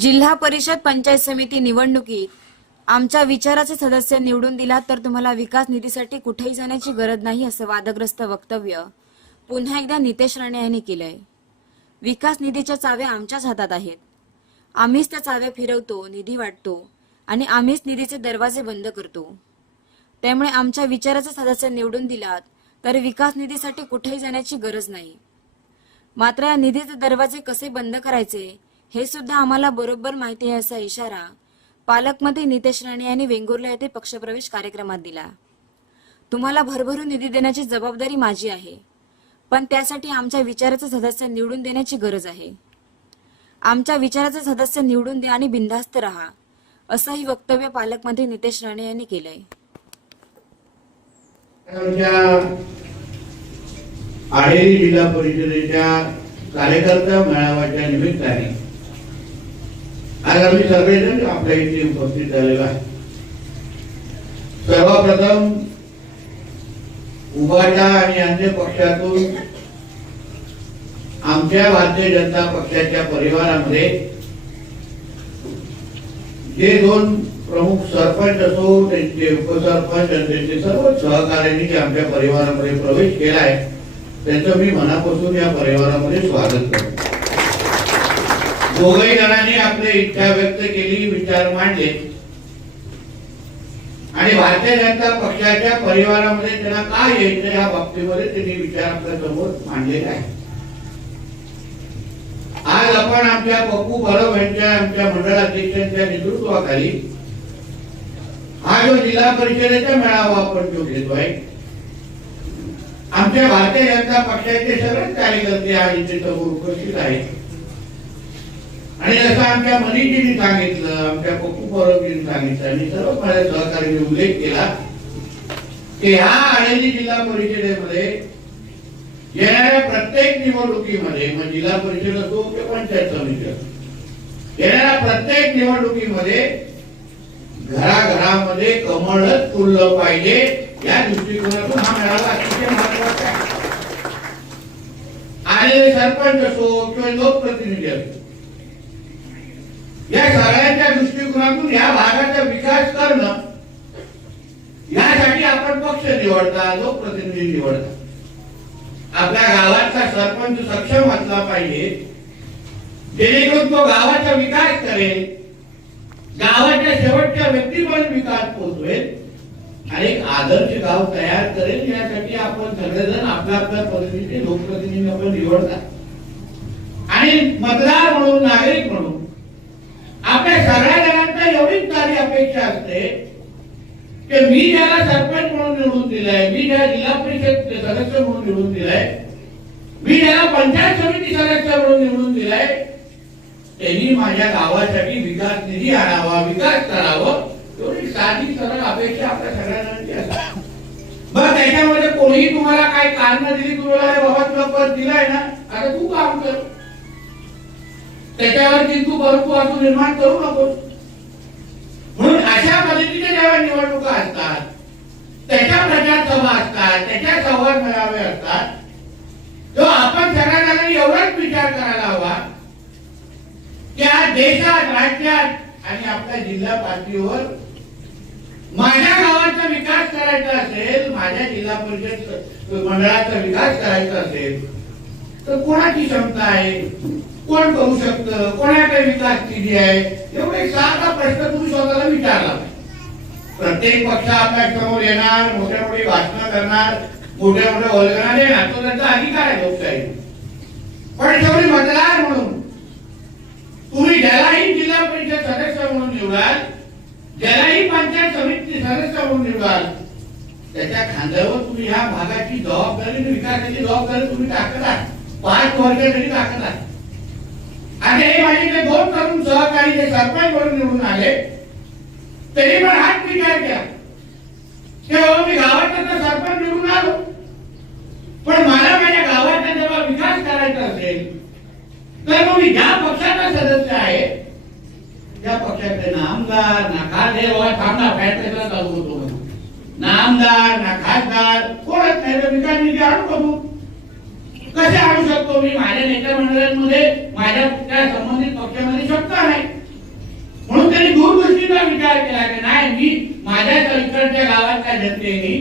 जिल्हा परिषद पंचायत समिती निवडणुकीत आमच्या विचाराचे सदस्य निवडून दिलात तर तुम्हाला विकास निधीसाठी कुठेही जाण्याची गरज नाही असं वादग्रस्त वक्तव्य पुन्हा एकदा नितेश राणे यांनी केलंय. विकास निधीच्या चाव्या आमच्याच हातात आहेत. आम्हीच त्या चाव्या फिरवतो निधी वाटतो आणि आम्हीच निधीचे दरवाजे बंद करतो. त्यामुळे आमच्या विचाराचे सदस्य निवडून दिलात तर विकास निधीसाठी कुठेही जाण्याची गरज नाही. मात्र या निधीचे दरवाजे कसे बंद करायचे हे सुद्धा आम्हाला बरोबर माहिती आहे असा इशारा पालकमंत्री नितेश राणे यांनी वेंगुर्ला येथे पक्षप्रवेश कार्यक्रमात दिला. तुम्हाला भरभरून निधी देण्याची जबाबदारी माझी आहे पण त्यासाठी आमच्या विचाराचा सदस्य निवडून देण्याची गरज आहे. आमच्या विचाराचा सदस्य निवडून द्या आणि बिनधास्त राहा असंही वक्तव्य पालकमंत्री नितेश राणे यांनी केलंय. आमच्या जिल्हा परिषदेच्या कार्यकर्ता मेळाव्याच्या निमित्ताने आज आम्ही सगळेजण आपल्या इथे उपस्थित झालेलो आहे सर्वप्रथम उभाटा आणि अन्य पक्षातून आमच्या भारतीय जनता पक्षाच्या परिवारामध्ये जे दोन प्रमुख सरपंच असो त्यांचे उपसरपंच आणि त्यांचे सर्व सहकार्यांनी जे आमच्या परिवारामध्ये प्रवेश केला आहे त्यांचं मी मनापासून या परिवारामध्ये स्वागत करतो. दोघही जणांनी आपली इच्छा व्यक्त केली विचार मांडले. आणि भारतीय जनता पक्षाच्या परिवारामध्ये त्यांना काय यायचं या बाबतीमध्ये त्यांनी विचार आपल्यासमोर मांडलेले आहे. आज आपण आमच्या पप्पू बरब यांच्या आमच्या मंडळाध्यक्षांच्या नेतृत्वाखाली हा जो जिल्हा परिषदेचा मेळावा आपण जो घेतोय आमच्या भारतीय जनता पक्षाचे सगळेच कार्यकर्ते आज इथे समोर उपस्थित आहेत. आणि असं आमच्या मनीजींनी सांगितलं आमच्या पप्पू परबजींनी सांगितलं. आणि सर्व माझ्या सहकार्याने उल्लेख केला की ह्या आळंदी जिल्हा परिषदेमध्ये येणाऱ्या प्रत्येक निवडणुकीमध्ये मग जिल्हा परिषद असो किंवा पंचायत समिती असो येणाऱ्या प्रत्येक निवडणुकीमध्ये घराघरामध्ये कमळच फुललं पाहिजे या दृष्टिकोनातून हा मेळावा अतिशय महत्त्वाचा आहे. आलेले सरपंच असो किंवा लोकप्रतिनिधी असो या सगळ्यांच्या दृष्टिकोनातून या भागाचा विकास करणं यासाठी आपण पक्ष निवडता लोकप्रतिनिधी निवडता. आपल्या गावाचा सरपंच सक्षम असला पाहिजे जेणेकरून तो गावाचा विकास करेल गावाच्या शेवटच्या व्यक्तीपर्यंत विकास पोहोचवेल आणि एक आदर्श गाव तयार करेल यासाठी आपण सगळेजण आपल्या आपल्या पद्धतीने लोकप्रतिनिधी आपण निवडतात आणि मतदार म्हणून नागरिक म्हणून त्या सगळ्या जणांचा एवढीच सारी अपेक्षा असते की मी ज्याला सरपंच म्हणून निवडून दिलाय मी ज्या जिल्हा परिषद सदस्य म्हणून निवडून दिलाय मी ज्याला पंचायत समिती सदस्य म्हणून निवडून दिलाय त्यांनी माझ्या गावासाठी विकास निधी आणावा विकास करावा एवढी साधी सरळ अपेक्षा आपल्या सगळ्यांची असते. मग त्याच्यामध्ये कोणीही तुम्हाला काय कारण दिली तुम्हाला बाबा तुला पद दिलाय ना आता तू काम कर. त्याच्यावरती तू भरपूर असू निर्माण करू नको. म्हणून अशा पद्धतीने जेव्हा निवडणुका असतात त्याच्या प्रचार सभा असतात त्याच्या संवाद मेळावे असतात तो आपण सगळ्या एवढाच विचार करायला हवा की आज देशात राज्यात आणि आपल्या जिल्हा पातळीवर माझ्या गावाचा विकास करायचा असेल माझ्या जिल्हा परिषद मंडळाचा विकास करायचा असेल तर कोणाची क्षमता आहे? कोण करू शकतं? कोणाकडे विकास निधी आहे? एवढे एक साधा प्रश्न तुम्ही स्वतःला विचारला. प्रत्येक पक्ष आपल्यासमोर येणार मोठ्या मोठी भाषण करणार मोठ्या मोठ्या वल्गना येणार तो त्यांचा अधिकार आहे लोकशाही. पण शेवटी मतदार म्हणून तुम्ही ज्यालाही जिल्हा परिषद सदस्य म्हणून निवडाल ज्यालाही पंचायत समिती सदस्य म्हणून निवडाल त्याच्या खांद्यावर तुम्ही ह्या भागाची जबाबदारी आणि विकासाची जबाबदारी तुम्ही टाकत आहात. पाच वर्ष तरी टाकत आहात. आता ते दोन तरुण सहकारी जे सरपंच म्हणून निवडून आले. त्यांनी पण हाच विचार केला. की बाबा हो, मी गावाचा तर सरपंच निवडून आलो. पण मला माझ्या गावाचा जेव्हा विकास करायचा असेल तर मग मी ज्या पक्षाचा सदस्य आहे त्या पक्षाचे ना आमदार ना खासदार बाबा थांबा फॅक्टरीला चालू होतो ना आमदार ना खासदार कोणच नाही तर विकास निधी आणू बघू कसे आणू शकतो? मी माझ्या नेत्या मंडळांमध्ये माझ्या त्या संबंधित पक्षामध्ये शक्य नाही म्हणून त्यांनी दूरदृष्टीचा विचार केला की नाही मी माझ्या इकडच्या गावातल्या जनतेने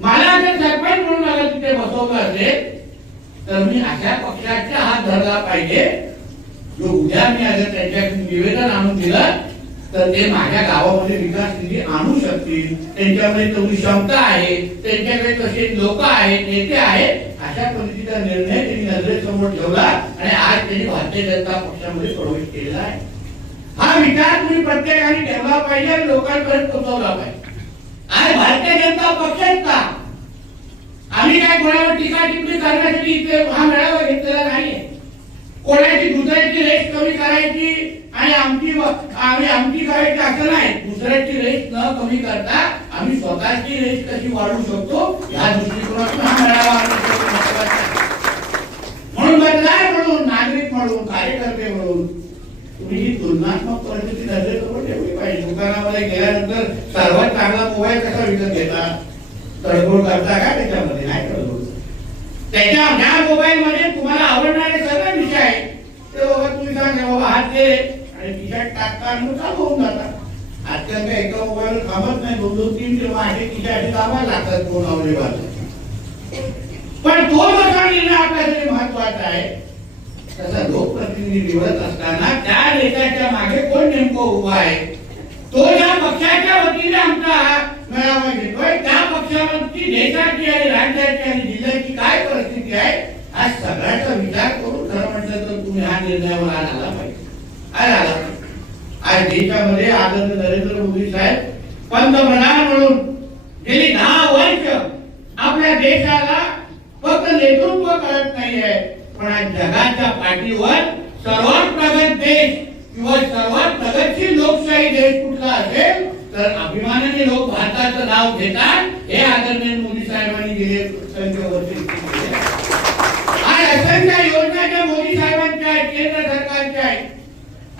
मला जर सरपंच म्हणून मला तिथे बसवलं असेल तर मी अशा पक्षाचा हात धरला पाहिजे. जो उद्या मी अगर त्यांच्याकडे निवेदन आणून दिलं तर ते माझ्या गावामध्ये विकास निधी आणू शकतील. त्यांच्याकडे तेवढी क्षमता आहे. त्यांच्याकडे तसे लोक आहेत नेते आहेत अशा पद्धतीचा निर्णय त्यांनी नजरेसमोर ठेवला आणि आज त्यांनी भारतीय जनता पक्षामध्ये प्रवेश केलेला आहे. हा विचार तुम्ही प्रत्येकाने ठेवला पाहिजे आणि लोकांपर्यंत पोहोचवला पाहिजे. आज भारतीय जनता पक्षच का? आम्ही काय कोणावर टीका टिप्पणी करण्यासाठी इथे हा मेळावा घेतलेला नाहीये. कोणाची दुसऱ्याची रेस कमी करायची आणि आमची आम्ही आमची करायची असं नाही. दुसऱ्याची रेस न कमी करता आम्ही स्वतःची रेस कशी वाढवू शकतो या दृष्टिकोनातून हा मेळावा म्हणून मतदार म्हणून नागरिक म्हणून कार्यकर्ते म्हणून तुम्ही ही तुलनात्मक परिस्थिती नजरेसमोर ठेवली पाहिजे. दुकानामध्ये गेल्यानंतर सर्वात चांगला मोबाईल कसा विकत घेता? तडजोड करता का त्याच्यामध्ये? नाही तडजोड त्याच्या ह्या मोबाईल मध्ये तुम्हाला आवडणारे सगळे विषय आहेत ते बाबा तुम्ही सांगा बाबा हात दे आणि खिशात टाकता आणि मग चालू होऊन जातात. आजकाल काय एका मोबाईल थांबत नाही. दोन दोन तीन किंवा असे खिशाचे दाबायला लागतात कोण आवडे पण तो जसा निर्णय आपल्यासाठी महत्त्वाचा आहे तसा लोकप्रतिनिधी निवडत असताना त्या नेत्याच्या मागे कोण नेमकं उभा आहे? तो ज्या पक्षाच्या वतीने आमचा हा मेळावा घेतोय त्या पक्षावरची देशाची आणि राज्याची आणि जिल्ह्याची काय परिस्थिती आहे आज सगळ्याचा विचार करून खरं म्हटलं तर तुम्ही हा निर्णयावर आज आला. पाहिजे आज आज देशामध्ये आदरणीय नरेंद्र मोदी साहेब पंतप्रधान म्हणून गेली दहा वर्ष आपल्या देशाला फक्त नेतृत्व करत नाहीये. पण आज जगाच्या पाठीवर सर्वात प्रगत देश किंवा सर्वात प्रगतशील लोकशाही देश कुठला असेल तर अभिमानाने लोक भारताचं नाव घेतात हे आदरणीय मोदी साहेबांनी गेले आज असंख्य योजना ज्या मोदी साहेबांच्या आहेत केंद्र सरकारच्या आहेत.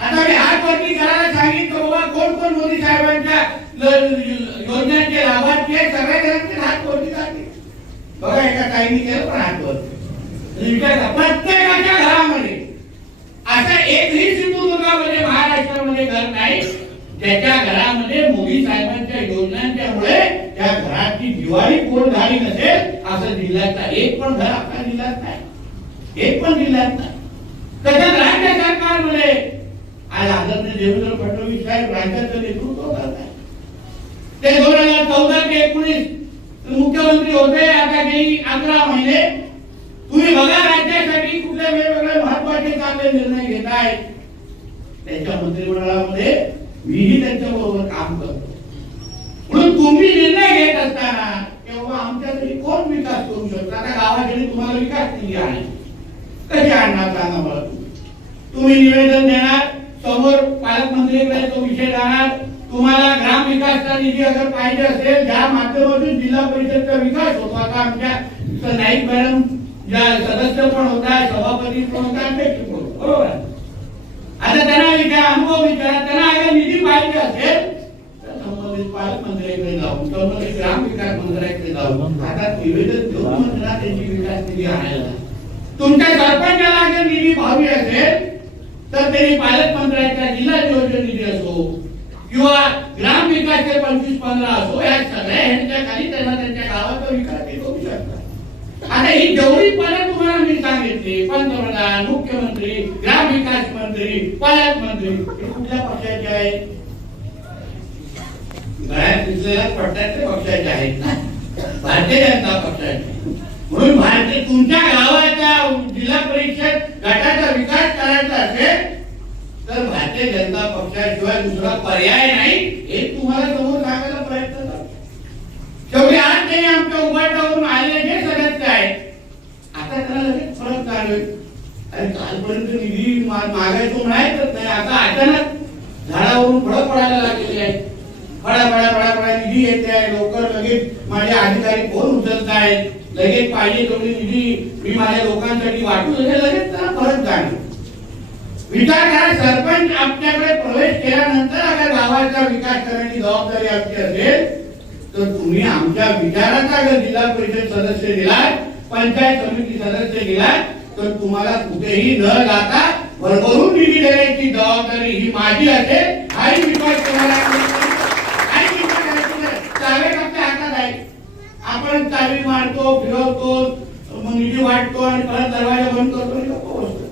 आता मी हात वरती करायला सांगितलं बाबा कोण कोण मोदी साहेबांच्या योजनांचे लाभार्थी आहेत? सगळ्या जणांचे हात वरती झाले बघा एका काहींनी केलं पण हात वरती. विचार प्रत्येकाच्या घरामध्ये असा एकही सिंधुदुर्गामध्ये म्हणजे महाराष्ट्रामध्ये घर नाही त्याच्या घरामध्ये मोदी साहेबांच्या योजनांच्यामुळे त्या घराची दिवाळी कोण झाली नसेल असं जिल्ह्याचा एक पण घर आपल्या जिल्ह्यात नाही. एक पण जिल्ह्यात नाही. तसंच राज्य सरकारमध्ये आज आदरणीय देवेंद्र फडणवीस साहेब राज्याचं नेतृत्व करत आहे ते दोन हजार चौदा ते एकोणीस मुख्यमंत्री होते आता गेली अकरा महिने. तुम्ही बघा राज्यासाठी कुठले वेगवेगळे महत्त्वाचे चांगले निर्णय घेत आहेत त्यांच्या मंत्रिमंडळामध्ये मीही त्यांच्या बरोबर काम करतो. म्हणून तुम्ही निर्णय घेत असताना तेव्हा आमच्यासाठी कोण विकास करू शकतो? आता गावाकडे तुम्हाला विकास दिली आहे. कशी आणणार सांगा मला तुम्ही निवेदन देणार? समोर पालकमंत्रीकडे तो विषय राहणार. तुम्हाला ग्राम विकासचा निधी अगर पाहिजे असेल ज्या माध्यमातून जिल्हा परिषदचा विकास होतो. आता आमच्या नाईक मॅडम ज्या सदस्य पण होता सभापती पण होता अध्यक्ष पण होता. बरोबर आता त्यांना विचार अनुभव विचारा. त्यांना अगर निधी पाहिजे असेल तर पालकमंत्र्याकडे जाऊन संबंधित ग्राम विकास मंत्र्याकडे जाऊन आता निवेदन देऊन त्यांना त्यांची विकास निधी आणायला तुमच्या सरपंचाला जर निधी भावी असेल तर त्यांनी पालकमंत्र्यांच्या जिल्हा नियोजन निधी असो किंवा ग्राम विकासचे पंचवीस पंधरा असो या सगळ्या ह्यांच्या खाली त्यांना त्यांच्या गावाचा विकास ते करू शकतात. आता ही जेवढी पदं तुम्हाला मी सांगितली पंतप्रधान मुख्यमंत्री ग्राम विकास मंत्री पालकमंत्री हे कुठल्या पक्षाचे आहेत गळ्यात दिसलेल्या पट्ट्यातले पक्षाचे आहेत ना? भारतीय जनता पक्षाचे. म्हणून भारतीय तुमच्या गावाच्या जिल्हा परिषद गटाचा विकास करायचा असेल तर भारतीय जनता पक्षाशिवाय दुसरा पर्याय नाही हे तुम्हाला समोर सांगायला प्रयत्न शेवटी आज त्यांनी आमच्या उभाटावरून आलेले हे सगळ्यात काय आता त्याला लगेच फरक जाणवेल. अरे कालपर्यंत निधी मा- मागायचो तर नाही आता अचानक झाडावरून फळं पडायला लागलेली आहे फळा फळा फळा फळा निधी येते आहे लवकर लगेच माझे अधिकारी फोन उचलत आहेत लगेच पाहिजे तेवढी निधी मी माझ्या लोकांसाठी वाटू हे लगेच त्याला परत जाणार विचार करा सरपंच आपल्याकडे प्रवेश केल्यानंतर अगर गावाचा विकास करण्याची जबाबदारी आमची असेल तर तुम्ही आमच्या विचाराचा जर जिल्हा परिषद सदस्य दिलाय पंचायत समिती सदस्य दिलाय तर तुम्हाला कुठेही न जाता भरभरून निधी देण्याची जबाबदारी ही माझी असेल. आणि विकास तुम्हाला काही विचार करायची नाही. चावे आपल्या हातात आहे आपण चावी मारतो फिरवतो मग निधी वाटतो आणि परत दरवाजा बंद करतो आणि लोक बसतो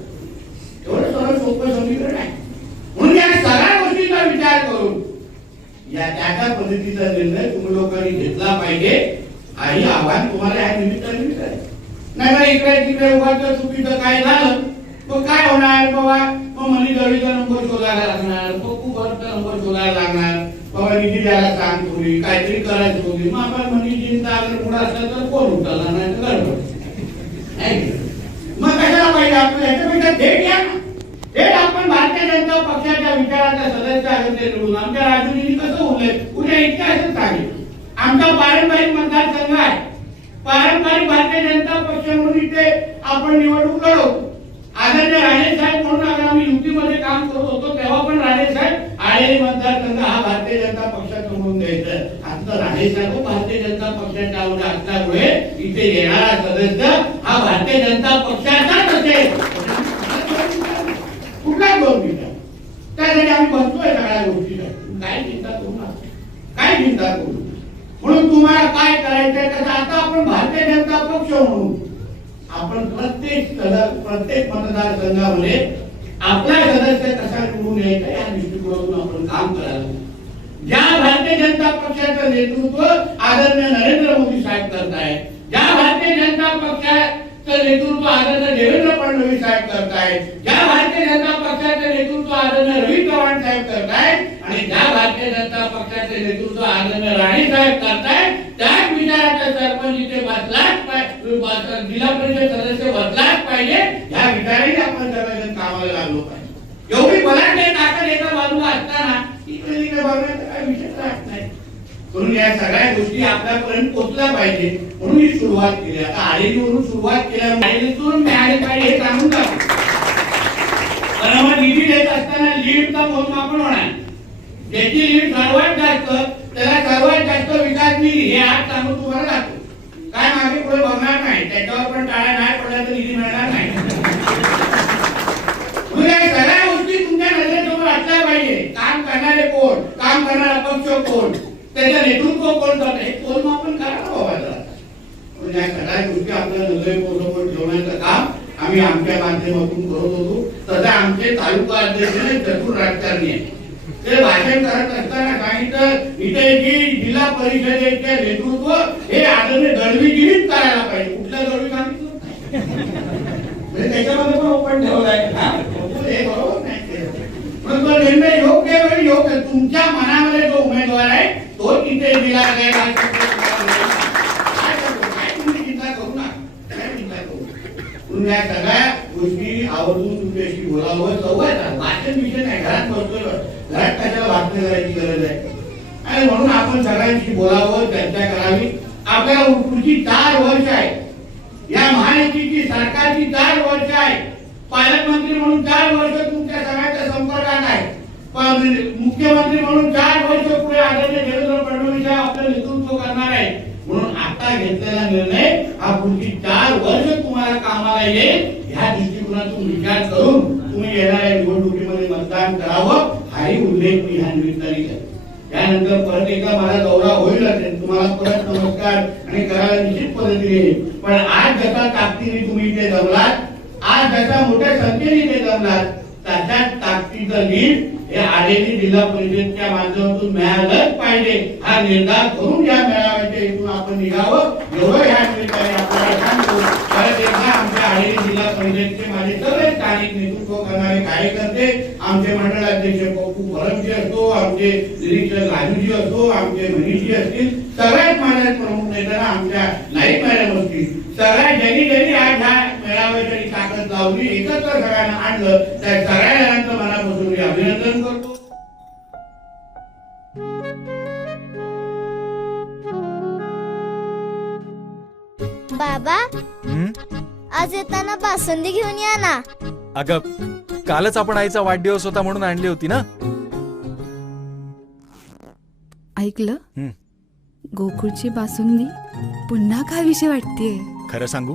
एवढं सरळ सोपं समीकरण आहे. म्हणून या सगळ्या गोष्टीचा विचार करून या त्या त्या पद्धतीचा निर्णय तुम्ही लोकांनी घेतला पाहिजे. आणि आव्हान तुम्हाला या निमित्ताने विचार नाही इकडे तिकडे उगाच चुकीचं काय झालं? मग काय होणार बाबा? मग मनी दळीचा नंबर शोधायला लागणार. मग कुबरचा नंबर शोधायला लागणार. निधी द्यायला सांग तुम्ही काहीतरी करायचं होती मग आपण म्हणजे चिंता अगर पुढे असलं तर कोण उचलणार नाही तर गडबड. मग कशाला पाहिजे आपण याच्यापेक्षा थेट या ना. थेट आपण भारतीय जनता पक्षाच्या विचाराचा सदस्य आहे ते निवडून. आमच्या राजूजींनी कसं उल्लेख उद्या इतकं असं सांगितलं आमचा पारंपरिक मतदारसंघ आहे. पारंपरिक भारतीय जनता पक्ष म्हणून इथे आपण निवडणूक लढवतो. आदरणीय राणे साहेब म्हणून आम्ही युतीमध्ये काम करत होतो. साहेब मतदार त्यांना हा भारतीय जनता पक्षात म्हणून द्यायचं. आता राणे साहेब भारतीय जनता पक्षाच्या आवड असल्यामुळे इथे येणारा सदस्य हा भारतीय जनता पक्षाचाच असेल कुठलाच दोन मिनिटं? त्यासाठी आम्ही बसतोय सगळ्या गोष्टीला. काय चिंता करू काय चिंता करू म्हणून तुम्हाला काय करायचंय कसं आता आपण भारतीय जनता पक्ष म्हणून. आपण प्रत्येक प्रत्येक मतदारसंघामध्ये आपला सदस्य कसा करू नये या दृष्टिकोनातून आपण काम करायला ज्या भारतीय जनता पक्षाचं नेतृत्व आदरणीय नरेंद्र मोदी साहेब करतायत ज्या भारतीय जनता पक्षाचं नेतृत्व आदरणीय देवेंद्र फडणवीस साहेब करतायत ज्या भारतीय जनता पक्षाचं नेतृत्व आदरणीय रवी चव्हाण साहेब करतायत आणि ज्या भारतीय जनता पक्षाचे नेतृत्व आदरणीय राणे साहेब करतायत त्याच विचाराचा सरपंच इथे बसलाच जिल्हा परिषद सदस्य बसलाच पाहिजे या विचाराने आपण सर्वजण कामाला लागलो पाहिजे एवढी बलाढ्य ताकद एका बाजूला असताना इकडे तिकडे बघण्याचा काही विषय राहत नाही म्हणून या सगळ्या गोष्टी आपल्यापर्यंत पोहोचल्या पाहिजे. म्हणून ही सुरुवात केली. आता आलेलीवरून सुरुवात केल्यामुळे आलेलीतून मिळाले पाहिजे हे सांगून जातो पण मग निधी देत असताना लीडचा मोजमापन होणार ज्याची लीड सर्वात जास्त त्याला सर्वात जास्त विकास निधी हे आज सांगून तुम्हाला दाखवू. काय मागे पुढे बघणार नाही. त्याच्यावर पण टाळ्या नाही पडल्या तर निधी मिळणार नाही म्हणून या सगळ्या गोष्टी तुमच्या नजरेसमोर असल्या पाहिजे काम करणारे कोण काम करणारा पक्ष कोण? त्याच्या नेतृत्व कोण करत? हे कोण आपण करायला ना बाबा या सगळ्या गोष्टी आपल्या हृदय पोटोपोट ठेवण्याचं काम आम्ही आमच्या माध्यमातून करत होतो. तसं आमचे तालुका अध्यक्ष चतुर राजकारणी आहे ते भाषण करत असताना सांगितलं इथे जी जिल्हा परिषदेचे नेतृत्व हे आदरणीय दळवीगिरीच करायला पाहिजे. कुठल्या दळवी सांगितलं? म्हणजे त्याच्यामध्ये पण ओपन ठेवलाय हा? हे बरोबर नाही केलं. पण तो निर्णय योग्य वेळी योग्य तुमच्या मनामध्ये जो उमेदवार आहे तो तिथे दिला गेला तुम्ही या सगळ्या गोष्टी आवर्जून तुमच्याशी बोलावं. संवाद वाचन विषय नाही. घरात बसतोय घरात कशाला वाचन करायची गरज आहे? आणि म्हणून आपण सगळ्यांशी बोलावं चर्चा करावी. आपल्याला पुढची चार वर्ष आहे. या महायुतीची सरकारची चार वर्ष आहे. पालकमंत्री म्हणून चार वर्ष तुमच्या सगळ्या पण मुख्यमंत्री म्हणून चार वर्ष पुढे आदरणीय देवेंद्र फडणवीस आपलं नेतृत्व करणार आहे म्हणून आता घेतलेला निर्णय हा पुढची चार वर्ष तुम्हाला कामाला येईल. ह्या दृष्टिकोनातून विचार करून तुम्ही येणाऱ्या निवडणुकीमध्ये मतदान करावं हाही उल्लेख मी ह्या निमित्ताने करतो. त्यानंतर परत एकदा मला दौरा होईल तुम्हाला परत नमस्कार आणि करायला निश्चित पद्धतीने पण आज जसा ताकदीने तुम्ही इथे जमलात आज जसा मोठ्या संख्येने इथे जमलात त्याच्या ताकदीचं लीड हे आलेली जिल्हा परिषदच्या माध्यमातून मिळालंच पाहिजे. हा निर्धार करून या मेळाव्याच्या इथून आपण निघावं. एवढं ह्या निमित्ताने आपल्याला सांगतो. परत एकदा आमच्या आलेली जिल्हा परिषदचे माझे सगळे स्थानिक नेतृत्व करणारे कार्यकर्ते आमचे मंडळ अध्यक्ष पप्पू भरमजी असतो आमचे निरीक्षक राजूजी असतो आमचे मनीषजी असतील सगळ्यात माझ्या प्रमुख नेत्यांना आमच्या नाईक मॅडम असतील. सगळ्या ज्यांनी ज्यांनी आज ह्या मेळाव्याच्या लावली एकत्र सगळ्यांना आणलं त्या सगळ्या जणांचं मनापासून मी अभिनंदन करतो. बाबा हं? आज येताना बासुंदी घेऊन या ना. अगं कालच आपण आईचा वाढदिवस होता म्हणून आणली होती ना? ऐकलं? हं. गोकुळची बासुंदी पुन्हा खावीशी वाटतेय. खरं सांगू?